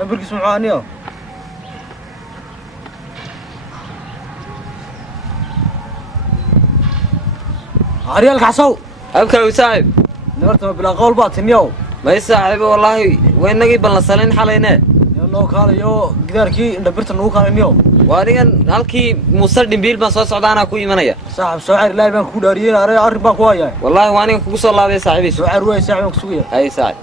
نبرك سمعانيو عريال كعسو أبكى وساعب نورت بلا قول باطنيو ما يساعب والله وين نجيب بلنسلين حالينا يلا قال يو قدركي نبرت نو قال نيو وأنا هالكي مصدق بيل ما صار صعدانا كوي منايا صاحب سعر لا يبان كوداريين أري أربع كوايا والله وأنا كوسو الله يا صاحبي سعر وين سعر مكسوية أي ساعب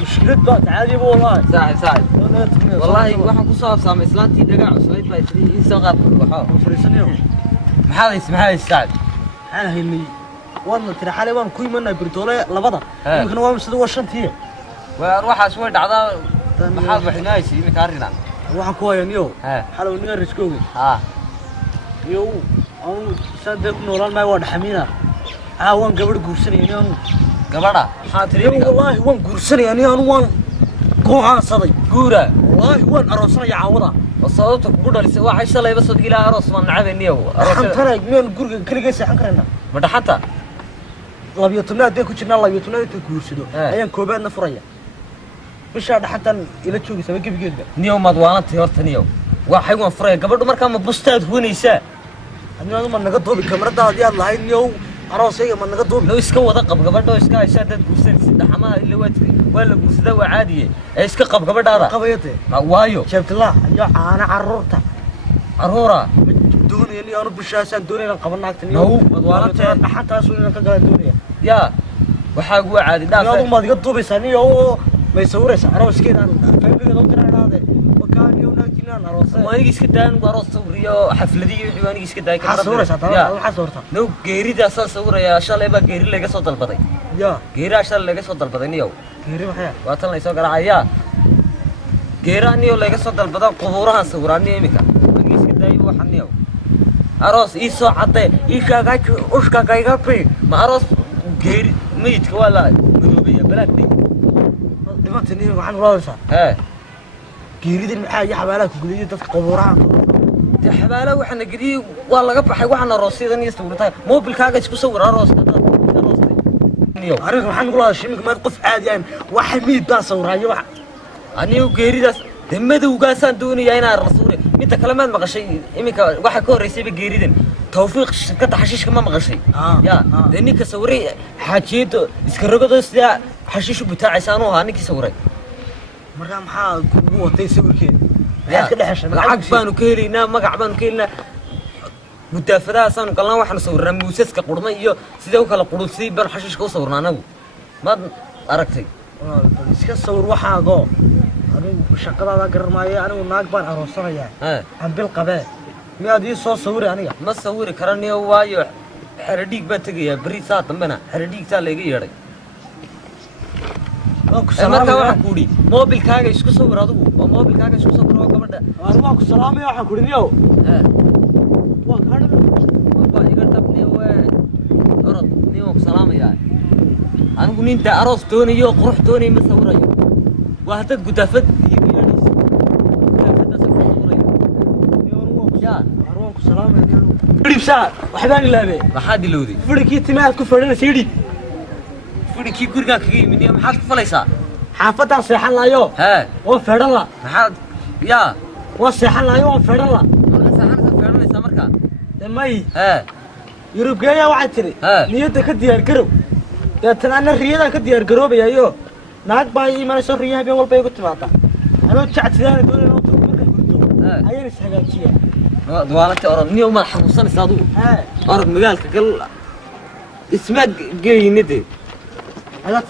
مشكلة عادي والله ساعد والله waxaan ku soo absaamay islaantii dagac cusleyd baa tidhi in soo qaad waxa فريسنيو maxaa saacad أنا هني وانا ترى حالي وانا كوي منا بريتولة لبضة يمكن وانا مسدوا وشنتيه waxaas way dhacdaa maxaad waxinaaysi imika arina waxaan ku hayaa niyo ha xalow niga riskooga ha iyo aan saddex noolaan ma wada xamiina waan gabadh guursanayeen gabadha maxaa tiri wallahi waan guursanayeen waan go'aansaday guura wallahi waan aroosanaya caawada sababta kugu dhalisay waxa shalayba soo ilaa aroos ma nacabaniyo aroosantana meel guriga kaliya saxan karana ma dhaxanta labiyo tobnaad ku jirnaa labiyo tobnaad inta guursado ayaan koobaadna furaya bisha dhaxantan ila joogaysa gabigeedba niyo madwaantii horta niyo waxay waan furay gabadhu markaa ma bustaad huunaysa anigu ma naga doobi kamaradaadii aad lahayd niyo aroosayga ma naga doobi loo iska wada qab gabadho iska haysa dad guursanaysa dhaxamaha ila waa la guursada waa caadiye ee iska qab gabadhaada qabayte jeebtila iyo caana carruurta carruura doonayeen aanu bishaasaan doonayeen qabanaagtan no madwaantii dhaxantaas weyn ka galaan doonaya ya waxa ugu caadi dhaaf anigu ma diga doobaysaa niyo may sawiraysa arooskeedaan family-ga tiraahdaade wakaan iyo naagtinaan aroosay ma iska daan aroos sawiriyo xafladii wixii waan iska daay ka sawiraysa waxa sawirta no geerida asan sawiraya shalay ba geeri laga soo dalbaday ya geera shalay laga soo dalbaday niyo geeri maxay waa tan la soo garaacaya geera niyo laga soo dalbaday qubuuraha sawirani imika iska daay waxa niyo aroos ii soo caday ii kaagaaj ushka kayga fi ma aroos geeri meedka wala madoobiya balaadii dhimatani waxaan raadaysaa geeridin maxaa iyo xabaalaha ku gudiyay dadka qubuuraha xabaalaha waxana gidii waa laga baxay waxana roosidan iyo sawirtaa mobilkaaga isku sawir arooska niyo ariga waxaan ugu lahaa shimig ma qof caadi ah waxa miid baa sawiraayo wax anigu geeridaas madowgaasaan doonayaa inaan rasuule mid kale maad maqashay imika waxa ka horeysay geeridan توفيق شركة حشيش كمان مغشي يا لأني كسوري حكيت إسكرجة سيا حشيش بتاع عسانو هاني كسوري مرام حال قوة تيسور كده يا كده حشة عقبان وكيلنا ما عقبان وكيلنا متفرع سانو كلنا واحد نصور رموسس كقرمة يو سيدا وكلا قروسي بر حشيش كو صورنا نو ما أركتي إسكا صور واحد جو أنا شقة هذا قرماية أنا وناقبان أروسنا يا عم بالقباء ميادي صو صوري أنا ما صوري كرني وايو حرديك بتجي بري ساعة منا حرديك ساعة لقي يري ما كان حكودي موبيل كاغا إسكو صور هذا موبيل كاغا إسكو صور هو كمان ده أنا ما كسلام يا حكودي نيو وكان ما يقدر تبني هو أرد نيو كسلام يا أنا قلني أنت أرز توني يو قروح توني مصورة يو وهتد قتافت سلام يا نيو فريق ساعة وحدان اللعبة ما حد يلودي فريقي تماعد كفرنا سيدي فريقي كورجا كي من يوم حد فليسا حافظة صيحان لا يو ها وفرلا ما حد يا وصيحان لا يو وفرلا ما صحنا فعلا ليس مركا دمي ها يوروبيا وعتري ها نيتك كديار قرب تنا الرياضة كديار قرب يا يو ناق باي ما نسوي رياضة بيقول بيقول ماتا أنا وجعت ذا دول أنا ها أيه نسحبها دوالتي أرد نيو ما حمصان صادو أرد مقالك قل اسمك جاي ندي هذا